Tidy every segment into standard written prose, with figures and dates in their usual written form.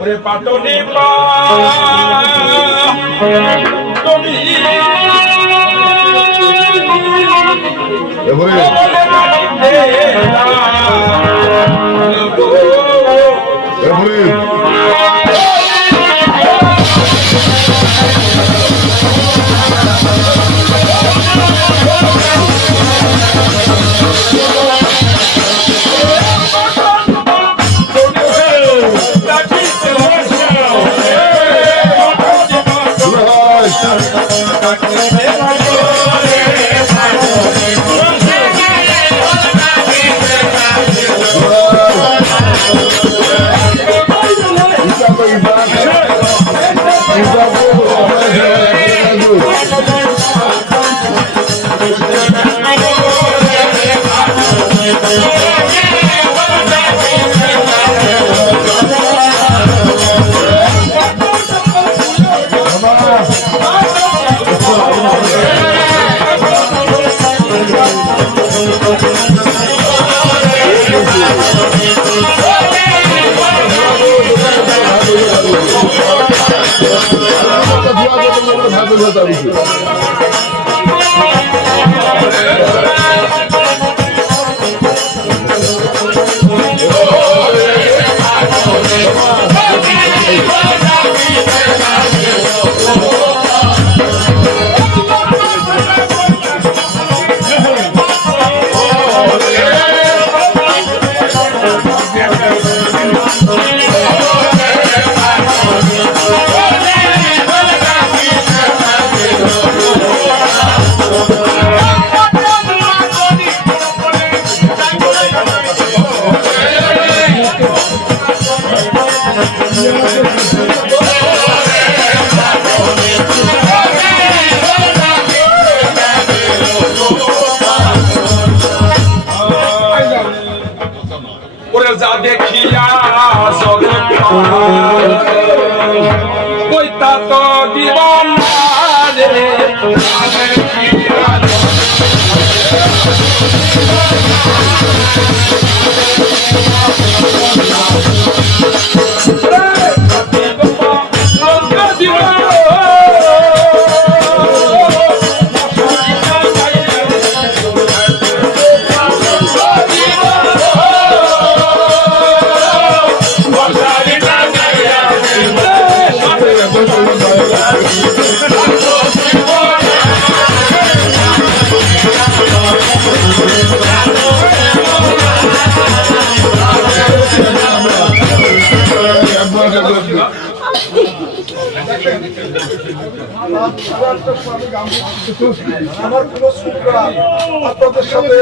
ওরে পাটনি পা তুমি যা দেখিয়া কইতা তো দিবম রে আমার কোন শ্রোতা আপনাদের সাথে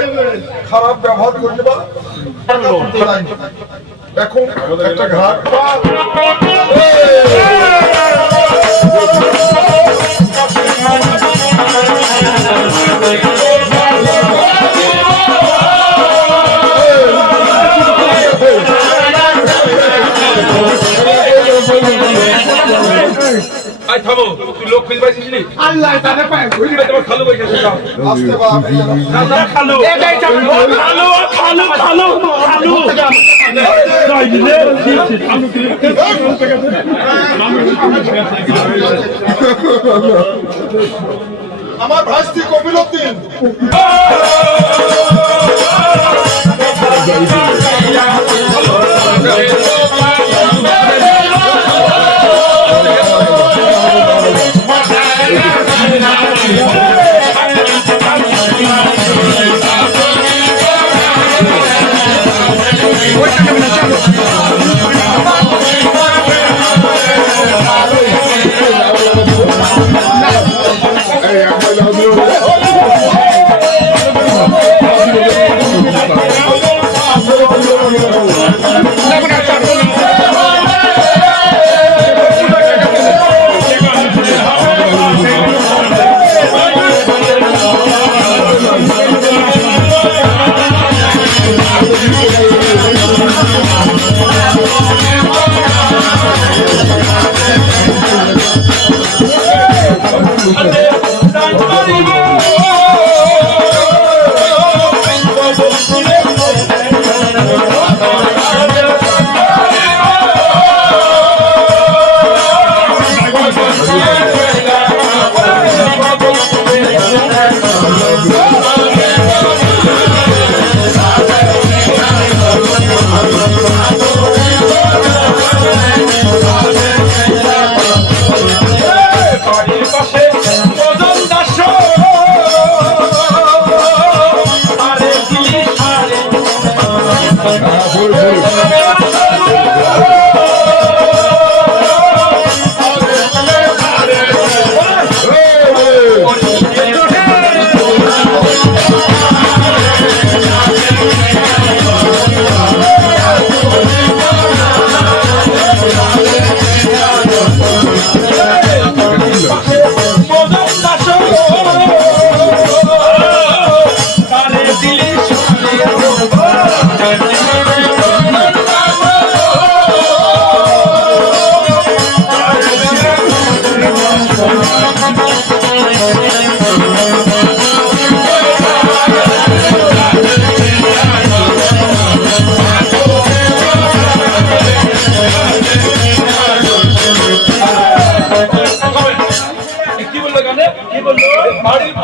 খারাপ ব্যবহার করতে বা এখন একটা ঘাট থামো তুই লোক খুঁজে পাইছিস নি আল্লাহ তারে পায় ঘুরি বে তোমার খালু বইছে যাও আস্তে বাপ দাদা খালু এই যাও খালু খালু খালু খালু যাই দিলে খালু আমার ভাইস্তি কপিলউদ্দিন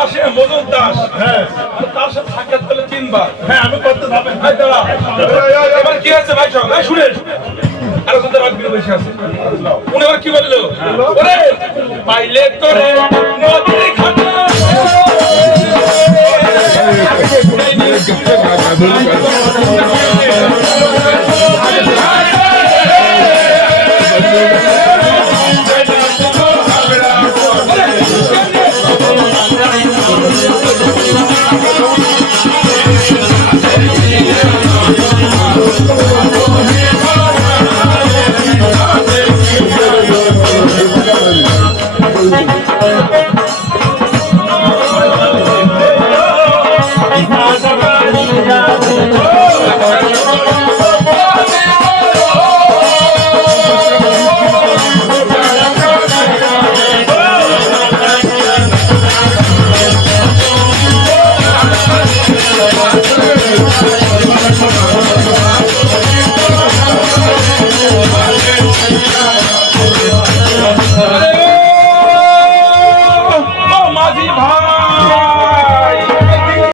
পাশে মজুর দাস, হ্যাঁ তার সাথে সাক্ষাৎ করলে 3 বার। হ্যাঁ আমি করতে যাবেন এই দাঁড়া, এবার কি আছে ভাই সব? এই শুনেন, আরো তো রাখবি বসে আছে। উনি আবার কি বললো? ওরে পাইলে তোরে নদীর ঘাটে Thank you.